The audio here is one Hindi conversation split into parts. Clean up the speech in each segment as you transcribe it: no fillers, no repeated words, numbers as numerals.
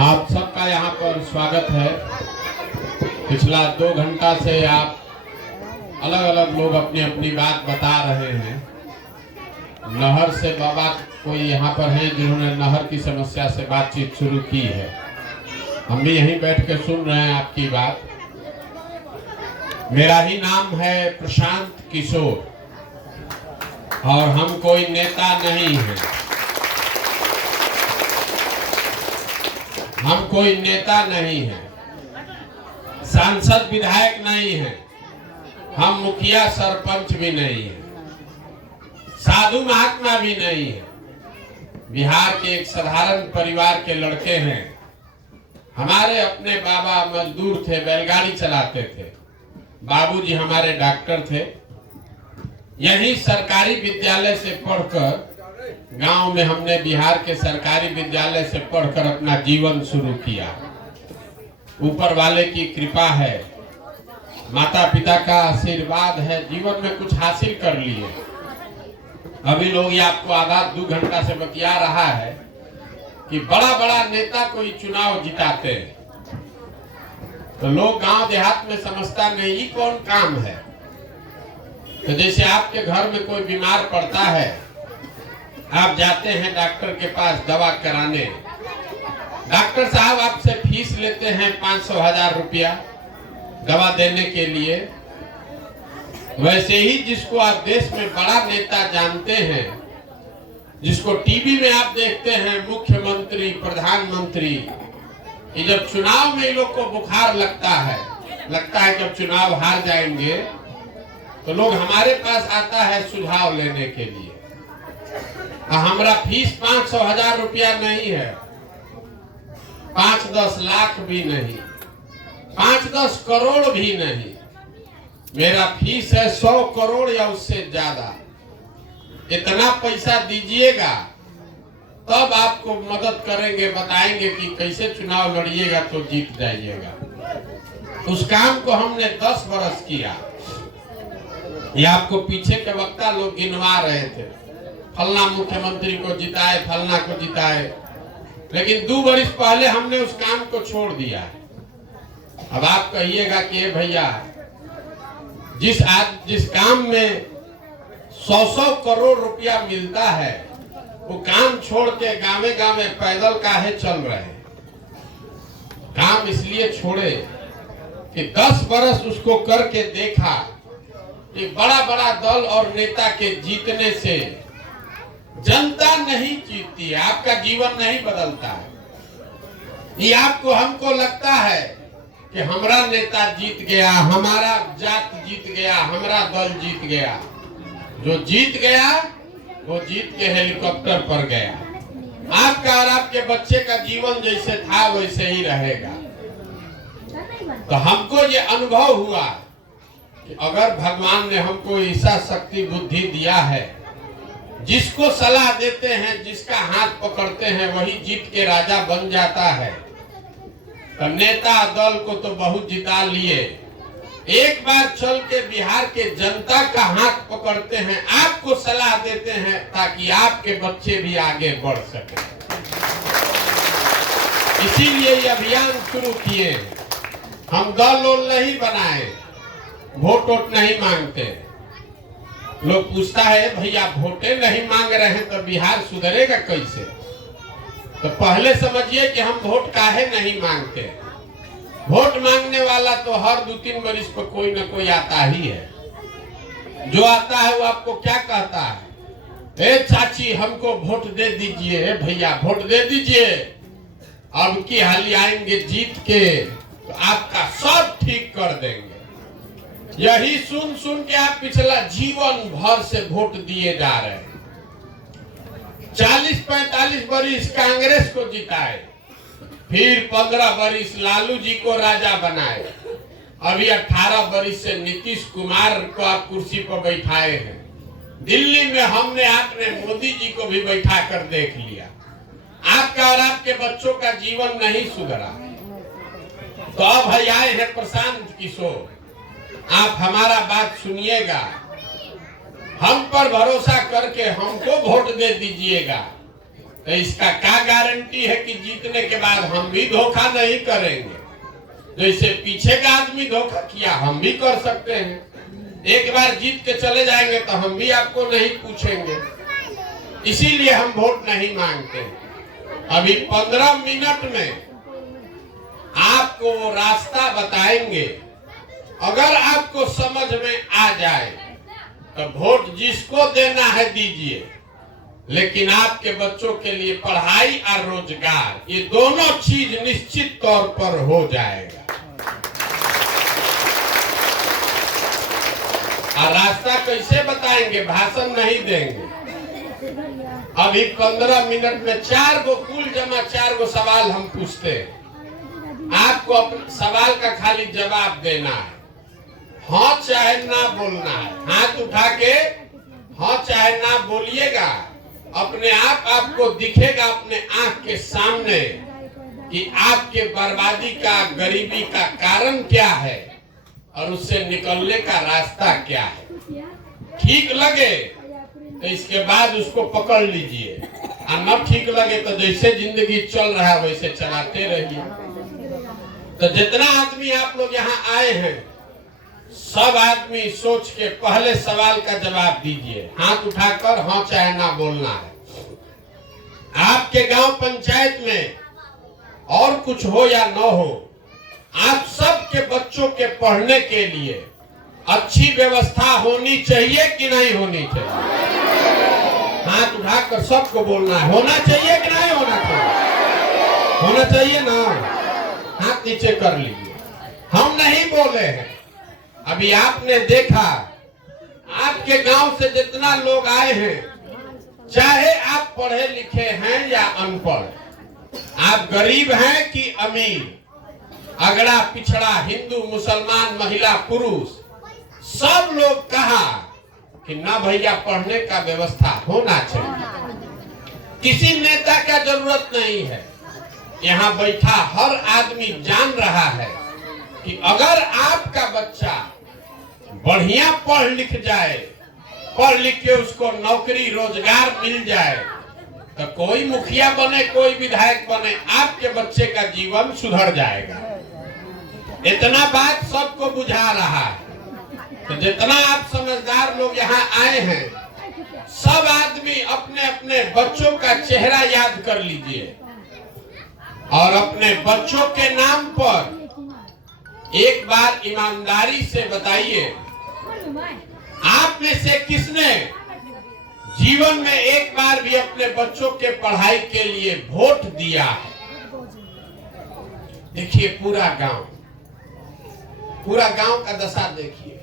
आप सबका यहाँ पर स्वागत है। पिछला 2 घंटा से आप अलग अलग लोग अपनी अपनी बात बता रहे हैं। नहर से बाबा कोई यहाँ पर हैं जिन्होंने नहर की समस्या से बातचीत शुरू की है। हम भी यहीं बैठ के सुन रहे हैं आपकी बात। मेरा ही नाम है प्रशांत किशोर और हम कोई नेता नहीं हैं। हम कोई नेता नहीं हैं, सांसद विधायक नहीं हैं, हम मुखिया सरपंच भी नहीं हैं, साधु महात्मा भी नहीं हैं। बिहार के एक साधारण परिवार के लड़के हैं। हमारे अपने बाबा मजदूर थे, बैलगाड़ी चलाते थे। बाबूजी हमारे डॉक्टर थे। यही सरकारी विद्यालय से पढ़कर गांव में हमने बिहार के सरकारी विद्यालय से पढ़कर अपना जीवन शुरू किया। ऊपर वाले की कृपा है, माता पिता का आशीर्वाद है, जीवन में कुछ हासिल कर लिए। अभी लोग ये आपको आधा 2 घंटा से बतिया रहा है कि बड़ा बड़ा नेता कोई चुनाव जिताते हैं, तो लोग गांव देहात में समझता नहीं ये कौन काम है। तो जैसे आपके घर में कोई बीमार पड़ता है, आप जाते हैं डॉक्टर के पास दवा कराने, डॉक्टर साहब आपसे फीस लेते हैं 500-1000 रुपया दवा देने के लिए। वैसे ही जिसको आप देश में बड़ा नेता जानते हैं, जिसको टीवी में आप देखते हैं मुख्यमंत्री, प्रधानमंत्री, कि जब चुनाव में लोग को बुखार लगता है जब चुनाव हार जाएंगे तो लोग हमारे पास आता है सुझाव लेने के लिए। हमारा फीस 500-1000 रुपया नहीं है, 5-10 लाख भी नहीं, 5-10 करोड़ भी नहीं। मेरा फीस है 100 करोड़ या उससे ज्यादा। इतना पैसा दीजिएगा तब आपको मदद करेंगे, बताएंगे कि कैसे चुनाव लड़िएगा तो जीत जाइएगा। उस काम को हमने 10 बरस किया। ये आपको पीछे के वक्ता लोग गिनवा रहे थे, फलना मुख्यमंत्री को जिताए, फलना को जिताए, लेकिन 2 वर्ष पहले हमने उस काम को छोड़ दिया। अब आप कहिएगा कि भैया जिस काम में 100-100 करोड़ रुपया मिलता है, वो काम छोड़ के गावे गावे पैदल काहे चल रहे हैं। काम इसलिए छोड़े कि 10 बरस उसको करके देखा कि बड़ा बड़ा दल और नेता के जीतने से जनता नहीं जीतती है, आपका जीवन नहीं बदलता है। ये आपको हमको लगता है कि हमारा नेता जीत गया, हमारा जात जीत गया, हमारा दल जीत गया। जो जीत गया वो जीत के हेलीकॉप्टर पर गया। आपका और आपके बच्चे का जीवन जैसे था वैसे ही रहेगा। तो हमको ये अनुभव हुआ कि अगर भगवान ने हमको ऐसा शक्ति बुद्धि दिया है, जिसको सलाह देते हैं, जिसका हाथ पकड़ते हैं, वही जीत के राजा बन जाता है। तो नेता दल को तो बहुत जिता लिए, एक बार चल के बिहार के जनता का हाथ पकड़ते हैं, आपको सलाह देते हैं ताकि आपके बच्चे भी आगे बढ़ सके। इसीलिए ये अभियान शुरू किए। हम दल वोल नहीं बनाए, वोट वोट नहीं मांगते। लोग पूछता है भैया वोटे नहीं मांग रहे हैं तो बिहार सुधरेगा कैसे। तो पहले समझिए कि हम वोट काहे नहीं मांगते। वोट मांगने वाला तो हर 2-3 वर्ष पर कोई न कोई आता ही है। जो आता है वो आपको क्या कहता है, ए चाची हमको वोट दे दीजिए, भैया वोट दे दीजिए, अब की हाली आएंगे जीत के तो आपका सब ठीक कर देंगे। यही सुन सुन के आप पिछला जीवन भर से वोट दिए जा रहे हैं। 40-45 वर्ष कांग्रेस को जिताए, फिर 15 वर्ष लालू जी को राजा बनाए, अभी 18 वर्ष से नीतीश कुमार को आप कुर्सी पर बैठाए हैं। दिल्ली में हमने आपने मोदी जी को भी बैठा कर देख लिया। आपका और आपके बच्चों का जीवन नहीं सुधरा। तो अब आए हैं प्रशांत किशोर, आप हमारा बात सुनिएगा, हम पर भरोसा करके हमको वोट दे दीजिएगा। तो इसका क्या गारंटी है कि जीतने के बाद हम भी धोखा नहीं करेंगे? जैसे पीछे का आदमी धोखा किया हम भी कर सकते हैं। एक बार जीत के चले जाएंगे तो हम भी आपको नहीं पूछेंगे, इसीलिए हम वोट नहीं मांगते। अभी 15 मिनट में आपको वो रास्ता बताएंगे। अगर आपको समझ में आ जाए तो वोट जिसको देना है दीजिए, लेकिन आपके बच्चों के लिए पढ़ाई और रोजगार, ये दोनों चीज निश्चित तौर पर हो जाएगा। और रास्ता कैसे बताएंगे? भाषण नहीं देंगे। अभी 15 मिनट में 4 गो कुल जमा 4 गो सवाल हम पूछते हैं। आपको अपने सवाल का खाली जवाब देना है, हाँ चाहे ना बोलना है। हाथ उठा के हाँ चाहे ना बोलिएगा, अपने आप आपको दिखेगा अपने आंख के सामने कि आपके बर्बादी का, गरीबी का कारण क्या है और उससे निकलने का रास्ता क्या है। ठीक लगे तो इसके बाद उसको पकड़ लीजिए, और न ठीक लगे तो जैसे जिंदगी चल रहा है वैसे चलाते रहिए। तो जितना आदमी आप लोग यहाँ आए हैं, सब आदमी सोच के पहले सवाल का जवाब दीजिए, हाथ उठाकर हाँ चाहे ना बोलना है। आपके गांव पंचायत में और कुछ हो या न हो, आप सबके बच्चों के पढ़ने के लिए अच्छी व्यवस्था होनी चाहिए कि नहीं होनी चाहिए? हाथ उठाकर सबको बोलना है, होना चाहिए कि नहीं होना चाहिए? होना चाहिए ना? हाथ नीचे कर लीजिए। हम नहीं बोले हैं। अभी आपने देखा, आपके गांव से जितना लोग आए हैं, चाहे आप पढ़े लिखे हैं या अनपढ़, आप गरीब हैं कि अमीर, अगड़ा पिछड़ा, हिंदू मुसलमान, महिला पुरुष, सब लोग कहा कि ना भैया पढ़ने का व्यवस्था होना चाहिए। किसी नेता का जरूरत नहीं है। यहाँ बैठा हर आदमी जान रहा है कि अगर आपका बच्चा बढ़िया पढ़ लिख जाए, पढ़ लिख के उसको नौकरी रोजगार मिल जाए, तो कोई मुखिया बने, कोई विधायक बने, आपके बच्चे का जीवन सुधर जाएगा। इतना बात सबको बुझा रहा है। तो जितना आप समझदार लोग यहाँ आए हैं, सब आदमी अपने अपने बच्चों का चेहरा याद कर लीजिए और अपने बच्चों के नाम पर एक बार ईमानदारी से बताइए, आप में से किसने जीवन में एक बार भी अपने बच्चों के पढ़ाई के लिए वोट दिया है? देखिए पूरा गांव का दशा देखिए।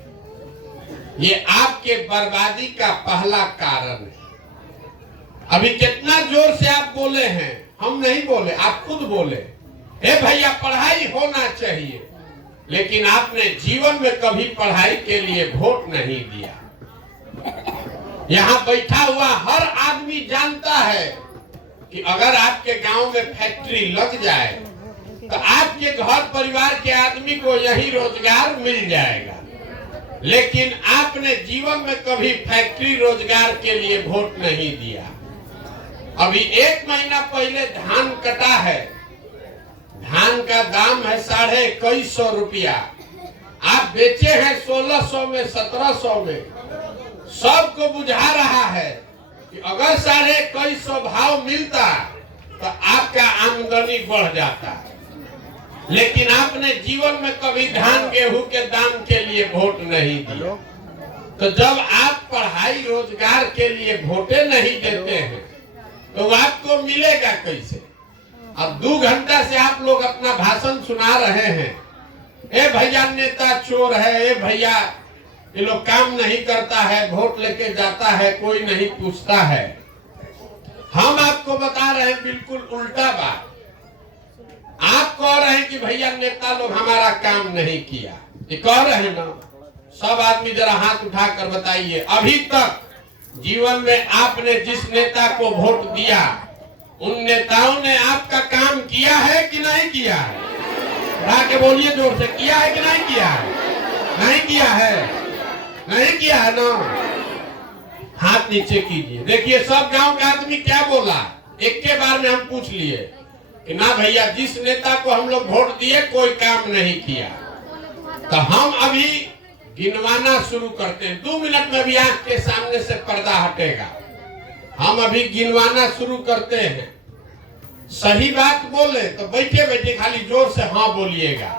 ये आपके बर्बादी का पहला कारण है। अभी कितना जोर से आप बोले हैं, हम नहीं बोले, आप खुद बोले, हे भैया पढ़ाई होना चाहिए, लेकिन आपने जीवन में कभी पढ़ाई के लिए वोट नहीं दिया। यहाँ बैठा हुआ हर आदमी जानता है कि अगर आपके गांव में फैक्ट्री लग जाए तो आपके घर परिवार के आदमी को यही रोजगार मिल जाएगा, लेकिन आपने जीवन में कभी फैक्ट्री रोजगार के लिए वोट नहीं दिया। अभी 1 महीना पहले धान कटा है, धान का दाम है 2150 रुपया, आप बेचे हैं 1600 में, 1700 में। सबको बुझा रहा है कि अगर 2150 भाव मिलता तो आपका आमदनी बढ़ जाता, लेकिन आपने जीवन में कभी धान गेहूं के दाम के लिए वोट नहीं दिया। तो जब आप पढ़ाई रोजगार के लिए वोटे नहीं देते हैं तो आपको मिलेगा कैसे? अब 2 घंटा से आप लोग अपना भाषण सुना रहे हैं, ए भैया नेता चोर है, ए भैया ये लोग काम नहीं करता है, वोट लेके जाता है, कोई नहीं पूछता है। हम आपको बता रहे हैं बिल्कुल उल्टा बात। आप कह रहे हैं कि भैया नेता लोग हमारा काम नहीं किया, ये कह रहे हैं ना? सब आदमी जरा हाथ उठाकर बताइए, अभी तक जीवन में आपने जिस नेता को वोट दिया, उन नेताओं ने आपका काम किया है कि नहीं किया है? उठा के बोलिए जोर से, किया है कि नहीं किया है? नहीं किया है, नहीं किया है ना? हाथ नीचे कीजिए। देखिए सब गांव का आदमी क्या बोला, एक के बार में हम पूछ लिए कि ना भैया, जिस नेता को हम लोग वोट दिए कोई काम नहीं किया। तो हम अभी गिनवाना शुरू करते हैं। 2 मिनट में भी आंख के सामने से पर्दा हटेगा। हम अभी गिनवाना शुरू करते हैं। सही बात बोले तो बैठे बैठे खाली जोर से हाँ बोलिएगा,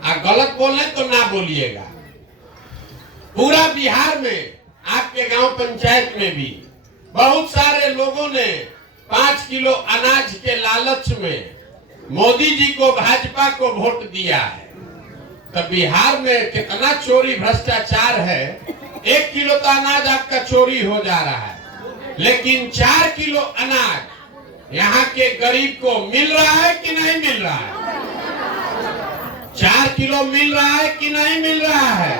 और गलत बोले तो ना बोलिएगा। पूरा बिहार में, आपके गांव पंचायत में भी बहुत सारे लोगों ने 5 किलो अनाज के लालच में मोदी जी को, भाजपा को वोट दिया है। तो बिहार में कितना चोरी भ्रष्टाचार है। 1 किलो तो अनाज आपका चोरी हो जा रहा है, लेकिन 4 किलो अनाज यहाँ के गरीब को मिल रहा है कि नहीं मिल रहा है? 4 किलो मिल रहा है कि नहीं मिल रहा है?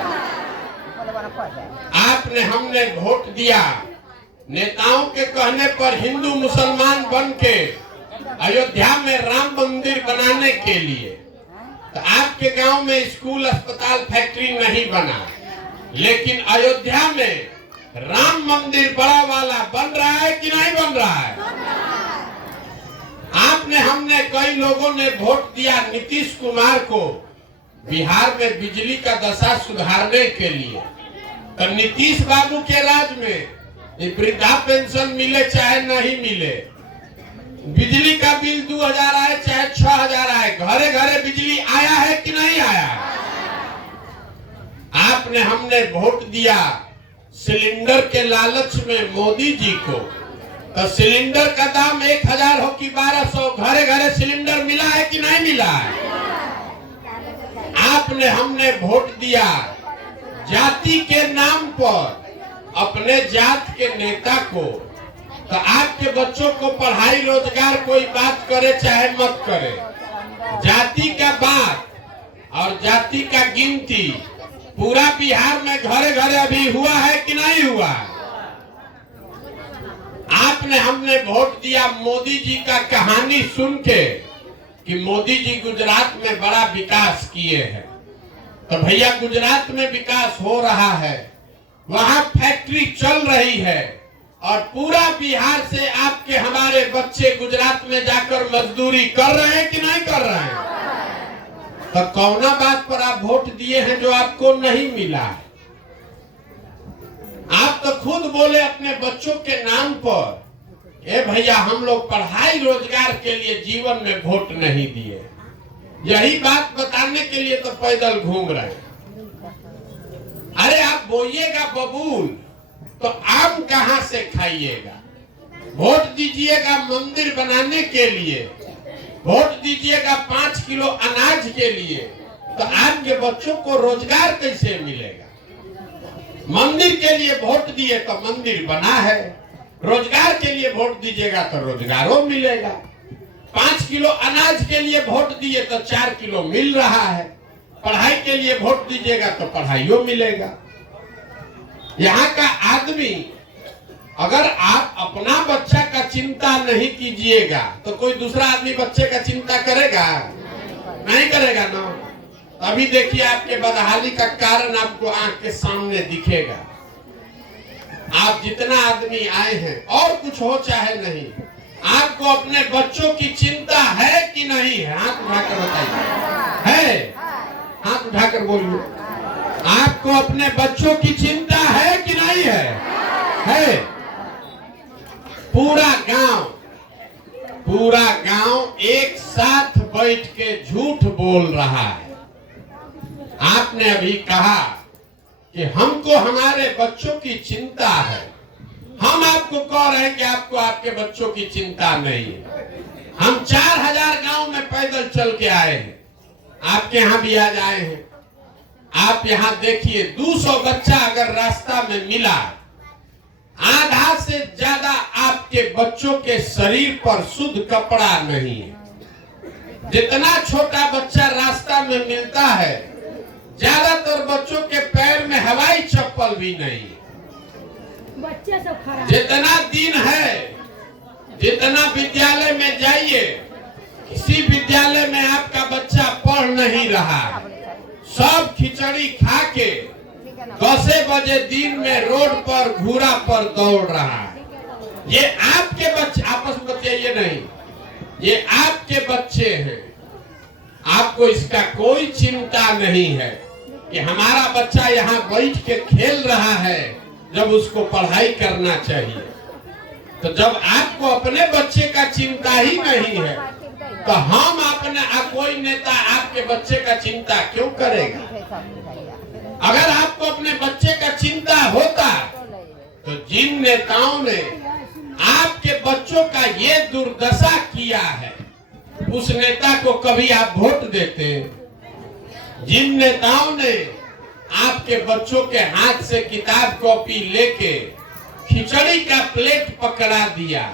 आपने, हमने वोट दिया नेताओं के कहने पर हिंदू मुसलमान बन के अयोध्या में राम मंदिर बनाने के लिए। तो आपके गांव में स्कूल, अस्पताल, फैक्ट्री नहीं बना, लेकिन अयोध्या में राम मंदिर बड़ा वाला बन रहा है कि नहीं बन रहा है? आपने, हमने, कई लोगों ने वोट दिया नीतीश कुमार को बिहार में बिजली का दशा सुधारने के लिए। तो नीतीश बाबू के राज में वृद्धा पेंशन मिले चाहे नहीं मिले, बिजली का बिल 2000 आए चाहे 6000 आए, घरे घरे बिजली आया है कि नहीं आया? आपने, हमने वोट दिया सिलेंडर के लालच में मोदी जी को। तो सिलेंडर का दाम 1000 हो कि 1200, घरे घरे सिलेंडर मिला है कि नहीं मिला है? आपने, हमने वोट दिया जाति के नाम पर अपने जात के नेता को। तो आपके बच्चों को पढ़ाई, रोजगार, कोई बात करे चाहे मत करे, जाति का बात और जाति का गिनती पूरा बिहार में घरे घरे अभी हुआ है कि नहीं हुआ? आपने, हमने वोट दिया मोदी जी का कहानी सुन के कि मोदी जी गुजरात में बड़ा विकास किए हैं। तो भैया, गुजरात में विकास हो रहा है, वहां फैक्ट्री चल रही है, और पूरा बिहार से आपके, हमारे बच्चे गुजरात में जाकर मजदूरी कर रहे हैं कि नहीं कर रहे हैं? तो कौना बात पर आप वोट दिए हैं जो आपको नहीं मिला है? आप तो खुद बोले अपने बच्चों के नाम पर, ए भैया, हम लोग पढ़ाई, रोजगार के लिए जीवन में वोट नहीं दिए। यही बात बताने के लिए तो पैदल घूम रहे हैं। अरे आप बोइएगा बबूल तो आम कहां से खाइएगा? वोट दीजिएगा मंदिर बनाने के लिए, वोट दीजिएगा 5 किलो अनाज के लिए, तो आपके बच्चों को रोजगार कैसे मिलेगा? मंदिर के लिए वोट दिए तो मंदिर बना है, रोजगार के लिए वोट दीजिएगा तो रोजगारों मिलेगा। 5 किलो अनाज के लिए वोट दिए तो 4 किलो मिल रहा है, पढ़ाई के लिए वोट दीजिएगा तो पढ़ाइयों मिलेगा। यहाँ का आदमी, अगर आप अपना बच्चा का चिंता नहीं कीजिएगा तो कोई दूसरा आदमी बच्चे का चिंता करेगा? नहीं करेगा ना। अभी देखिए, आपके बदहाली का कारण आपको आंख के सामने दिखेगा। आप जितना आदमी आए हैं, और कुछ हो चाहे नहीं, आपको अपने बच्चों की चिंता है कि नहीं है? हाथ उठाकर बताइए। है? हाथ उठाकर बोलिए। आपको अपने बच्चों की चिंता है कि नहीं है? है। पूरा गांव एक साथ बैठ के झूठ बोल रहा है। आपने अभी कहा कि हमको हमारे बच्चों की चिंता है। हम आपको कह रहे हैं कि आपको आपके बच्चों की चिंता नहीं है। हम 4000 गांव में पैदल चल के आए हैं, आपके यहाँ भी आज आए हैं। आप यहाँ देखिए, 200 बच्चा अगर रास्ता में मिला, आधा से ज्यादा आपके बच्चों के शरीर पर शुद्ध कपड़ा नहीं है। जितना छोटा बच्चा रास्ता में मिलता है, ज्यादातर बच्चों के पैर में हवाई चप्पल भी नहीं। बच्चे सब खराब। जितना दिन है, जितना विद्यालय में जाइए, किसी विद्यालय में आपका बच्चा पढ़ नहीं रहा। सब खिचड़ी खा के 10 बजे दिन में रोड पर घूरा पर दौड़ रहा है। ये आपके बच्चे आपस में बतियाइए नहीं, ये आपके बच्चे हैं। आपको इसका कोई चिंता नहीं है कि हमारा बच्चा यहाँ बैठ के खेल रहा है जब उसको पढ़ाई करना चाहिए। तो जब आपको अपने बच्चे का चिंता ही नहीं है तो हम अपने कोई नेता आपके बच्चे का चिंता क्यों करेगा? अगर आपको अपने बच्चे का चिंता होता तो जिन नेताओं ने आपके बच्चों का ये दुर्दशा किया है उस नेता को कभी आप वोट देते? जिन नेताओं ने आपके बच्चों के हाथ से किताब कॉपी लेके खिचड़ी का प्लेट पकड़ा दिया,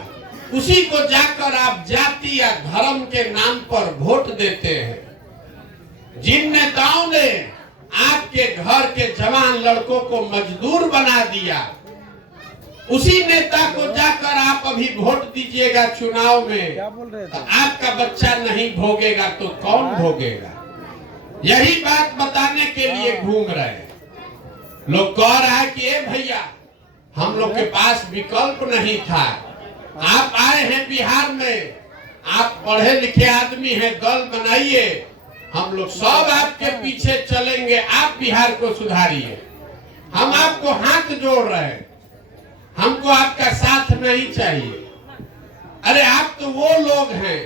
उसी को जाकर आप जाति या धर्म के नाम पर वोट देते हैं। जिन नेताओं ने आपके घर के जवान लड़कों को मजदूर बना दिया, उसी नेता को जाकर आप अभी वोट दीजिएगा चुनाव में, तो आपका बच्चा नहीं भोगेगा तो कौन भोगेगा? यही बात बताने के लिए घूम रहे हैं। लोग कह रहा है कि ए भैया हम लोग के पास विकल्प नहीं था, आप आए हैं बिहार में, आप पढ़े लिखे आदमी हैं, दल बनाइए, हम लोग सब आपके पीछे चलेंगे, आप बिहार को सुधारिए। हम आपको हाथ जोड़ रहे हैं, हमको आपका साथ नहीं चाहिए। अरे आप तो वो लोग हैं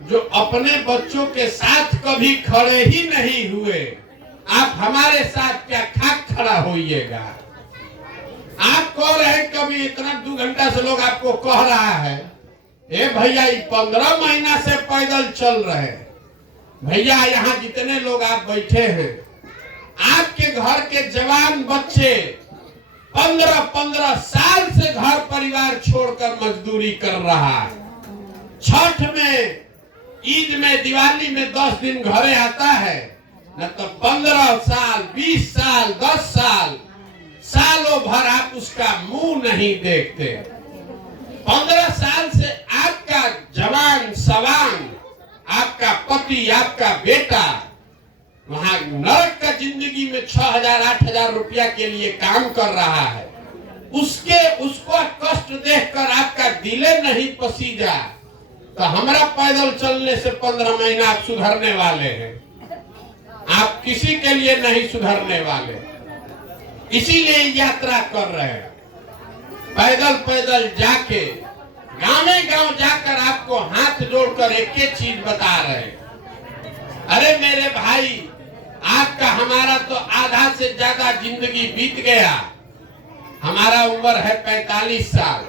जो अपने बच्चों के साथ कभी खड़े ही नहीं हुए, आप हमारे साथ क्या खाक खड़ा होइएगा? आप कह रहे हैं कभी इतना 2 घंटा से लोग आपको कह रहा है ए भैया 15 महीना से पैदल चल रहे भैया, यहाँ जितने लोग आप बैठे हैं आपके घर के जवान बच्चे 15-15 साल से घर परिवार छोड़कर मजदूरी कर रहा है। छठ में, ईद में, दिवाली में 10 दिन घरे आता है, न तो 15 साल, 20 साल, 10 साल, सालों भर आप उसका मुंह नहीं देखते। 15 साल से आपका जवान सवान, आपका पति, आपका बेटा वहां नरक का जिंदगी में 6,000-8,000 रुपया के लिए काम कर रहा है, उसको कष्ट देखकर आपका दिले नहीं पसीजा, तो हमारा पैदल चलने से 15 महीना आप सुधरने वाले हैं? आप किसी के लिए नहीं सुधरने वाले, इसीलिए यात्रा कर रहे हैं। पैदल पैदल जाके गाँव जाकर आपको हाथ जोड़कर एक एक चीज बता रहे हैं। अरे मेरे भाई, आपका हमारा तो आधा से ज्यादा जिंदगी बीत गया, हमारा उम्र है 45 साल,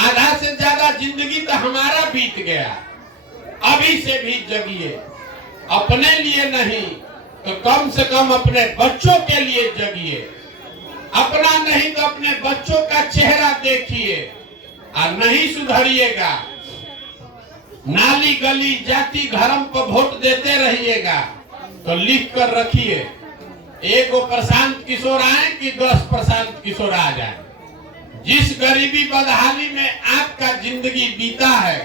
आधा से ज्यादा जिंदगी तो हमारा बीत गया। अभी से भी जगिए, अपने लिए नहीं तो कम से कम अपने बच्चों के लिए जगिए। अपना नहीं तो अपने बच्चों का चेहरा देखिए, और नहीं सुधरिएगा नाली गली जाति धर्म पर वोट देते रहिएगा तो लिख कर रखिए, एक प्रशांत किशोर आए कि 10 प्रशांत किशोर आ जाए। जिस गरीबी बदहाली में आपका जिंदगी बीता है,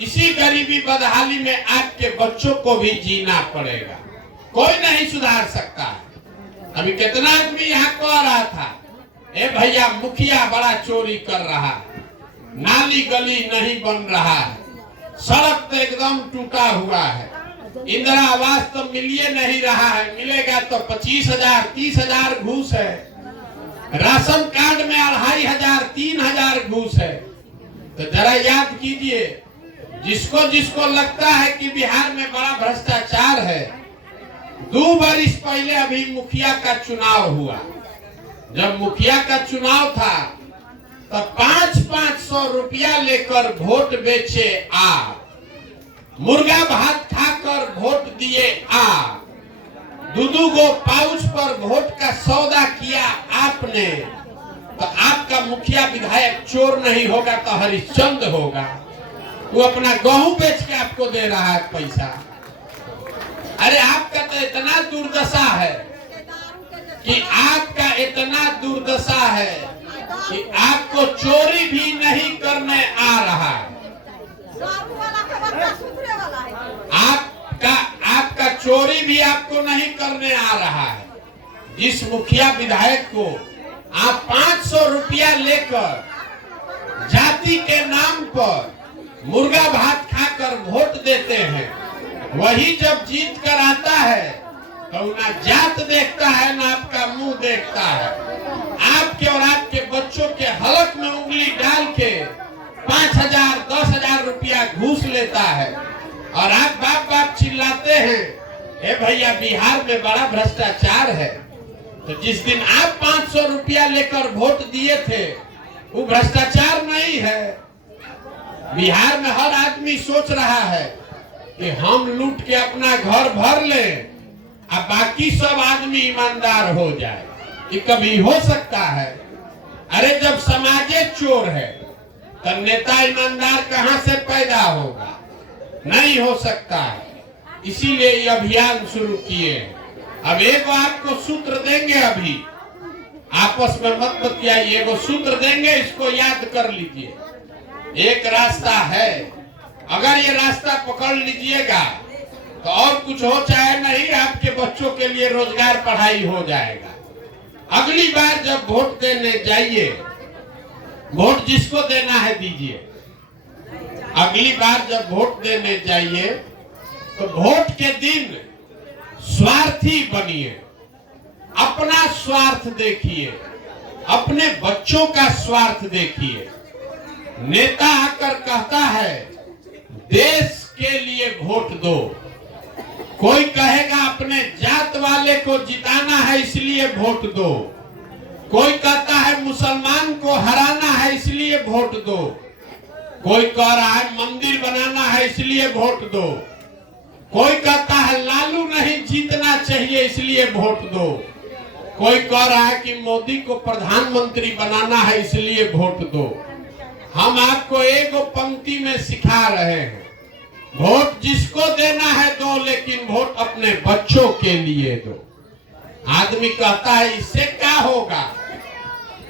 इसी गरीबी बदहाली में आपके बच्चों को भी जीना पड़ेगा। कोई नहीं सुधार सकता। अभी कितना आदमी यहाँ कह रहा था ए भैया मुखिया बड़ा चोरी कर रहा है, नाली गली नहीं बन रहा है, सड़क तो एकदम टूटा हुआ है, इंदिरा आवास तो मिलिए नहीं रहा है, मिलेगा तो 25,000 30,000 घूस है, राशन कार्ड में 2,500 3,000 घूस है। तो जरा याद कीजिए, जिसको जिसको लगता है कि बिहार में बड़ा भ्रष्टाचार है, 2 बरिस पहले अभी मुखिया का चुनाव हुआ, जब मुखिया का चुनाव था तो 500-500 रुपया लेकर वोट बेचे आप, मुर्गा भात खाकर वोट दिए आप, 2-2 गो पाउच पर वोट का सौदा किया आपने। तो आपका मुखिया विधायक चोर नहीं होगा तो हरिश्चंद्र होगा, वो अपना गेहूं बेच के आपको दे रहा है पैसा। अरे आपका तो इतना दुर्दशा है कि आपका इतना दुर्दशा है कि आपको चोरी भी नहीं करने आ रहा है। आपका चोरी भी आपको नहीं करने आ रहा है। जिस मुखिया विधायक को आप 500 रुपया लेकर जाति के नाम पर मुर्गा भात खाकर वोट देते हैं, वही जब जीत कर आता है तो ना जात देखता है ना आपका मुंह देखता है। आपके और आपके बच्चों के हलक में उंगली डाल के 5,000 10,000 रुपया घूस लेता है और आप बाप बाप चिल्लाते हैं, ए भैया बिहार में बड़ा भ्रष्टाचार है। तो जिस दिन आप 500 रुपया लेकर वोट दिए थे वो भ्रष्टाचार नहीं है। बिहार में हर आदमी सोच रहा है कि हम लूट के अपना घर भर लें और बाकी सब आदमी ईमानदार हो जाए। ये कभी हो सकता है? अरे जब समाजे चोर है तो नेता ईमानदार कहां से पैदा होगा? नहीं हो सकता है। इसीलिए ये अभियान शुरू किए। अब एक आपको सूत्र देंगे, अभी आपस में मत बतियाइए, एगो सूत्र देंगे, इसको याद कर लीजिए। एक रास्ता है, अगर ये रास्ता पकड़ लीजिएगा तो और कुछ हो चाहे नहीं, आपके बच्चों के लिए रोजगार पढ़ाई हो जाएगा। अगली बार जब वोट देने जाइए, वोट जिसको देना है दीजिए। अगली बार जब वोट देने जाइए तो वोट के दिन स्वार्थी बनिए, अपना स्वार्थ देखिए, अपने बच्चों का स्वार्थ देखिए। नेता आकर कहता है देश के लिए वोट दो, कोई कहेगा अपने जात वाले को जिताना है इसलिए वोट दो, कोई कहता है मुसलमान को हराना है इसलिए वोट दो, कोई कह रहा है मंदिर बनाना है इसलिए वोट दो, कोई कहता है लालू नहीं जीतना चाहिए इसलिए वोट दो, कोई कह रहा है कि मोदी को प्रधानमंत्री बनाना है इसलिए वोट दो। हम आपको एक पंक्ति में सिखा रहे हैं, वोट जिसको देना है दो, लेकिन वोट अपने बच्चों के लिए दो। आदमी कहता है इससे क्या होगा?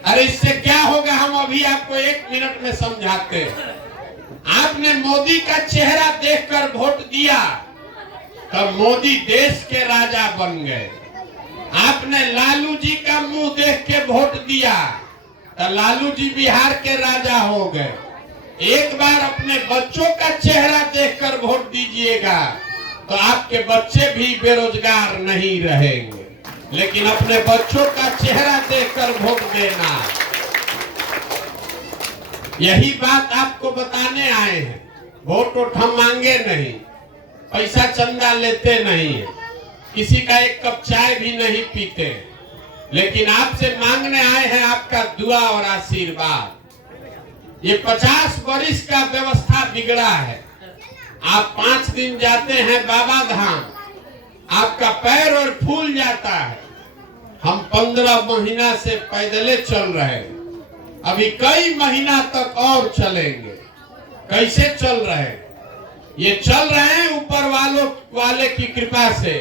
अरे इससे क्या होगा हम अभी आपको 1 मिनट में समझाते हैं। आपने मोदी का चेहरा देखकर वोट दिया तब मोदी देश के राजा बन गए। आपने लालू जी का मुंह देख के वोट दिया तो लालू जी बिहार के राजा हो गए। एक बार अपने बच्चों का चेहरा देखकर वोट दीजिएगा तो आपके बच्चे भी बेरोजगार नहीं रहेंगे, लेकिन अपने बच्चों का चेहरा देखकर वोट देना। यही बात आपको बताने आए हैं। वोट हम मांगे नहीं, पैसा चंदा लेते नहीं, किसी का एक कप चाय भी नहीं पीते, लेकिन आपसे मांगने आए हैं आपका दुआ और आशीर्वाद। ये 50 वर्ष का व्यवस्था बिगड़ा है। आप 5 दिन जाते हैं बाबा धाम, आपका पैर और फूल जाता है। हम 15 महीना से पैदले चल रहे हैं, अभी कई महीना तक और चलेंगे। कैसे चल रहे हैं? ये चल रहे हैं ऊपर वाले की कृपा से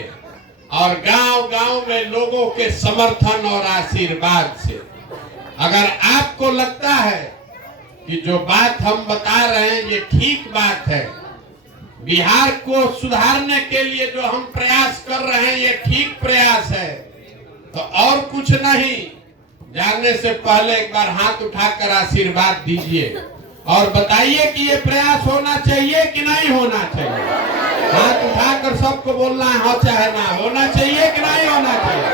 और गांव-गांव में लोगों के समर्थन और आशीर्वाद से। अगर आपको लगता है कि जो बात हम बता रहे हैं ये ठीक बात है, बिहार को सुधारने के लिए जो हम प्रयास कर रहे हैं ये ठीक प्रयास है, तो और कुछ नहीं, जानने से पहले एक बार हाथ उठाकर आशीर्वाद दीजिए और बताइए कि ये प्रयास होना चाहिए कि नहीं होना चाहिए। हाथ उठाकर सबको बोलना है, हो चाहे ना, होना चाहिए कि नहीं होना चाहिए?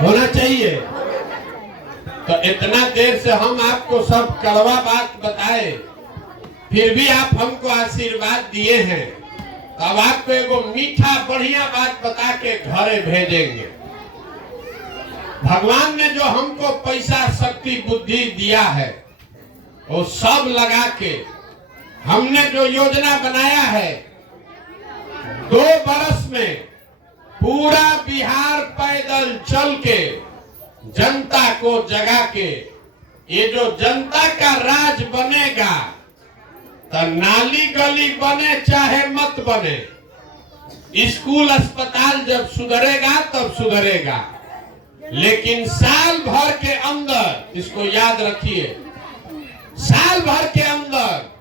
होना चाहिए। तो इतना देर से हम आपको सब कड़वा बात बताए, फिर भी आप हमको आशीर्वाद दिए हैं, तो अब आपको एगो मीठा बढ़िया बात बता के घरे भेजेंगे। भगवान ने जो हमको पैसा शक्ति बुद्धि दिया है वो सब लगा के हमने जो योजना बनाया है, 2 बरस में पूरा बिहार पैदल चल के जनता को जगा के, ये जो जनता का राज बनेगा, तो नाली गली बने चाहे मत बने, स्कूल अस्पताल जब सुधरेगा तब सुधरेगा, लेकिन साल भर के अंदर, इसको याद रखिए, साल भर के अंदर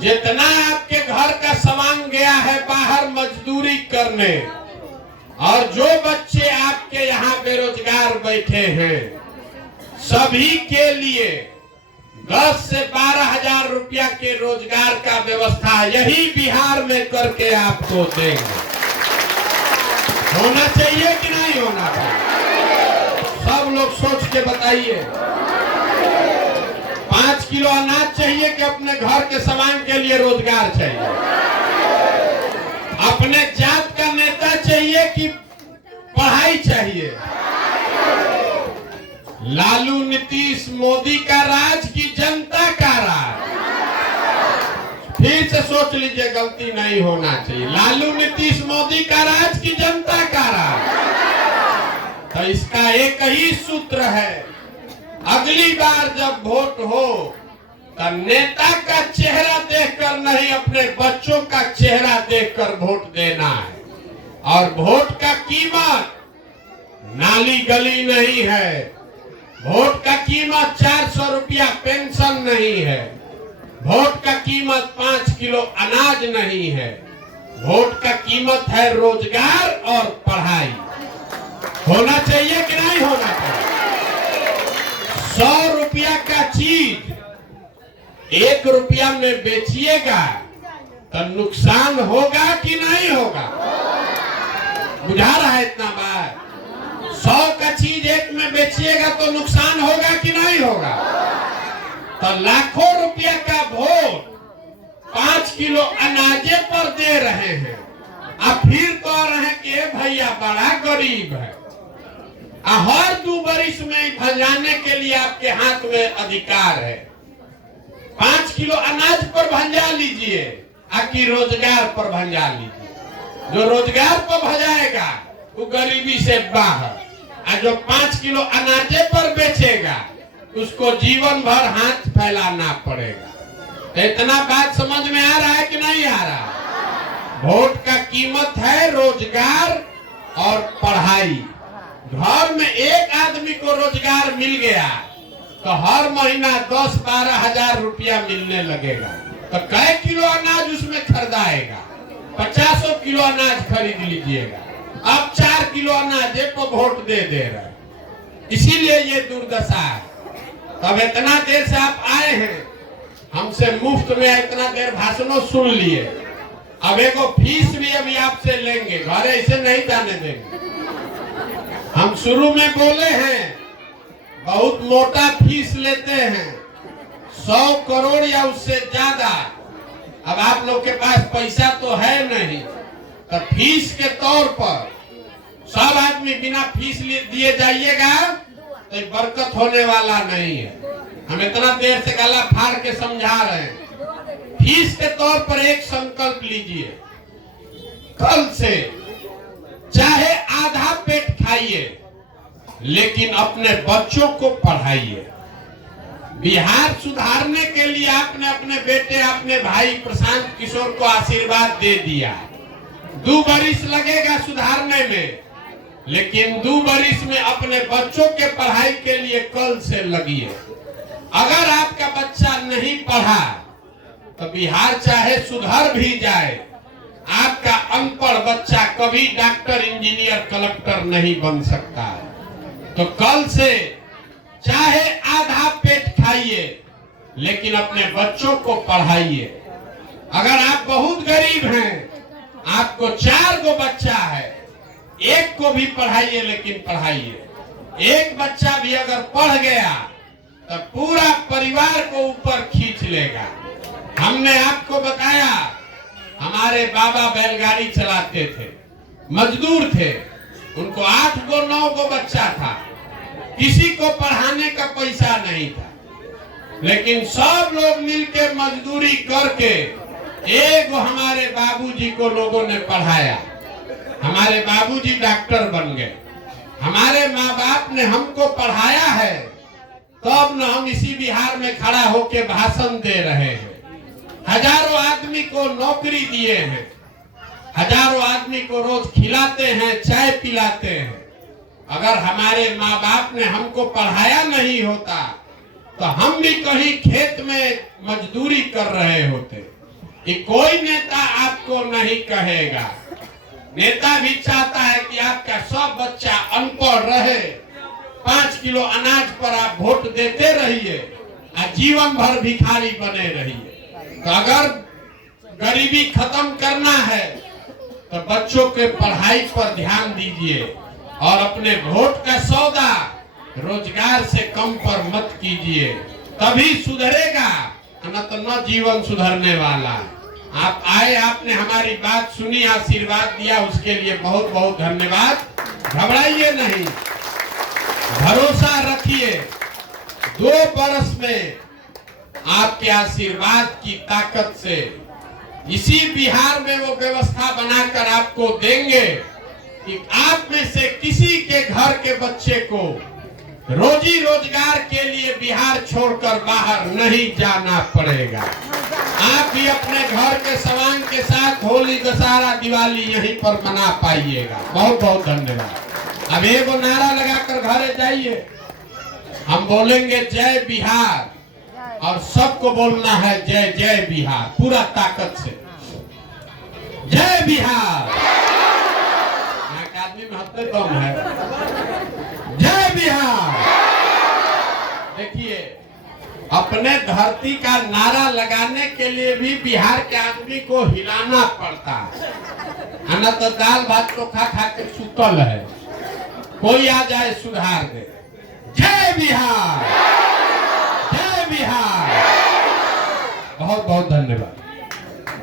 जितना आपके घर का सामान गया है बाहर मजदूरी करने, और जो बच्चे आपके यहाँ बेरोजगार बैठे हैं, सभी के लिए 10 से 12,000 रुपया के रोजगार का व्यवस्था यही बिहार में करके आपको देंगे। होना चाहिए कि नहीं होना चाहिए? सब लोग सोच के बताइए। 5 किलो अनाज चाहिए कि अपने घर के सामान के लिए रोजगार चाहिए? अपने जात का नेता चाहिए कि पढ़ाई चाहिए? लालू नीतीश मोदी का राज की जनता का राज? फिर से सोच लीजिए, गलती नहीं होना चाहिए। लालू नीतीश मोदी का राज की जनता का राज? तो इसका एक ही सूत्र है, अगली बार जब वोट हो तो नेता का चेहरा देखकर नहीं, अपने बच्चों का चेहरा देखकर वोट देना है। और वोट का कीमत नाली गली नहीं है, वोट का कीमत 400 रुपया पेंशन नहीं है, वोट का कीमत 5 किलो अनाज नहीं है, वोट का कीमत है रोजगार और पढ़ाई। होना चाहिए कि नहीं होना चाहिए? 100 रुपया का चीज 1 रुपया में बेचिएगा तो नुकसान होगा कि नहीं होगा? बुझा रहा है इतना बात? 100 का चीज 1 में बेचिएगा तो नुकसान होगा कि नहीं होगा? तो लाखों रुपया का वोट 5 किलो अनाजे पर दे रहे हैं। अब फिर कह रहे हैं कि भैया बड़ा गरीब है। हर 2 बरिस में भंजाने के लिए आपके हाथ में अधिकार है। 5 किलो अनाज पर भंजा लीजिए, आकि रोजगार पर भंजा लीजिए। जो रोजगार पर भंजाएगा वो गरीबी से बाहर, और जो 5 किलो अनाजे पर बेचेगा उसको जीवन भर हाथ फैलाना पड़ेगा। तो इतना बात समझ में आ रहा है कि नहीं आ रहा? वोट का कीमत है रोजगार और पढ़ाई। घर में एक आदमी को रोजगार मिल गया तो हर महीना 10-12 हजार रुपया मिलने लगेगा। तो कै किलो अनाज उसमें खरीदाएगा? 50 किलो अनाज खरीद लीजिएगा। अब 4 किलो अनाज को वोट दे रहे हैं। इसीलिए ये दुर्दशा है। तब इतना देर से आप आए हैं, हमसे मुफ्त में इतना देर भाषणों सुन लिए। अब एगो फीस भी अभी आपसे लेंगे, घर ऐसे नहीं जाने देंगे। हम शुरू में बोले हैं बहुत मोटा फीस लेते हैं, 100 करोड़ या उससे ज्यादा। अब आप लोग के पास पैसा तो है नहीं, तो फीस के तौर पर सब आदमी बिना फीस दिए जाइएगा तो बरकत होने वाला नहीं है। हम इतना देर से गला फाड़ के समझा रहे हैं। फीस के तौर पर एक संकल्प लीजिए, कल से चाहे आधा पेट खाइए लेकिन अपने बच्चों को पढ़ाइए। बिहार सुधारने के लिए आपने अपने बेटे, अपने भाई प्रशांत किशोर को आशीर्वाद दे दिया। 2 बरिस लगेगा सुधारने में, लेकिन 2 बरिस में अपने बच्चों के पढ़ाई के लिए कल से लगिए। अगर आपका बच्चा नहीं पढ़ा तो बिहार चाहे सुधर भी जाए, आपका अनपढ़ बच्चा कभी डॉक्टर, इंजीनियर, कलेक्टर नहीं बन सकता। तो कल से चाहे आधा पेट खाइए लेकिन अपने बच्चों को पढ़ाइए। अगर आप बहुत गरीब हैं, आपको 4 गो बच्चा है, 1 को भी पढ़ाइए, लेकिन पढ़ाइए। एक बच्चा भी अगर पढ़ गया तो पूरा परिवार को ऊपर खींच लेगा। हमने आपको बताया, हमारे बाबा बैलगाड़ी चलाते थे, मजदूर थे, उनको 8 गो 9 गो बच्चा था, किसी को पढ़ाने का पैसा नहीं था, लेकिन सब लोग मिलकर मजदूरी करके एक हमारे बाबूजी को लोगों ने पढ़ाया। हमारे बाबूजी डॉक्टर बन गए। हमारे माँ बाप ने हमको पढ़ाया है, तब न हम इसी बिहार में खड़ा होके भाषण दे रहे हैं। हजारों आदमी को नौकरी दिए हैं, हजारों आदमी को रोज खिलाते हैं, चाय पिलाते हैं। अगर हमारे माँ बाप ने हमको पढ़ाया नहीं होता तो हम भी कहीं खेत में मजदूरी कर रहे होते। कि कोई नेता आपको नहीं कहेगा। नेता भी चाहता है कि आपका सब बच्चा अनपढ़ रहे, 5 किलो अनाज पर आप वोट देते रहिए, जीवन भर भिखारी बने रहिए। तो अगर गरीबी खत्म करना है तो बच्चों के पढ़ाई पर ध्यान दीजिए और अपने वोट का सौदा रोजगार से कम पर मत कीजिए, तभी सुधरेगा, न तो न जीवन सुधरने वाला। आप आए, आपने हमारी बात सुनी, आशीर्वाद दिया, उसके लिए बहुत बहुत धन्यवाद। घबराइए नहीं, भरोसा रखिए। 2 बरस में आपके आशीर्वाद की ताकत से इसी बिहार में वो व्यवस्था बनाकर आपको देंगे कि आप में से किसी के घर के बच्चे को रोजी रोजगार के लिए बिहार छोड़कर बाहर नहीं जाना पड़ेगा। आप भी अपने घर के सामान के साथ होली, दशहरा, दिवाली यहीं पर मना पाइएगा। बहुत बहुत धन्यवाद। अब एक नारा लगाकर घरे जाइए। हम बोलेंगे जय बिहार और सबको बोलना है जय जय बिहार, पूरा ताकत से। जय बिहार। एक आदमी में हफ्ते कम है। जय बिहार। देखिए, अपने धरती का नारा लगाने के लिए भी बिहार के आदमी को हिलाना पड़ता है, न तो दाल भात को खा खा के सुतल है। कोई आ जाए सुधार दे। जय बिहार, जय बिहार। बहुत बहुत धन्यवाद।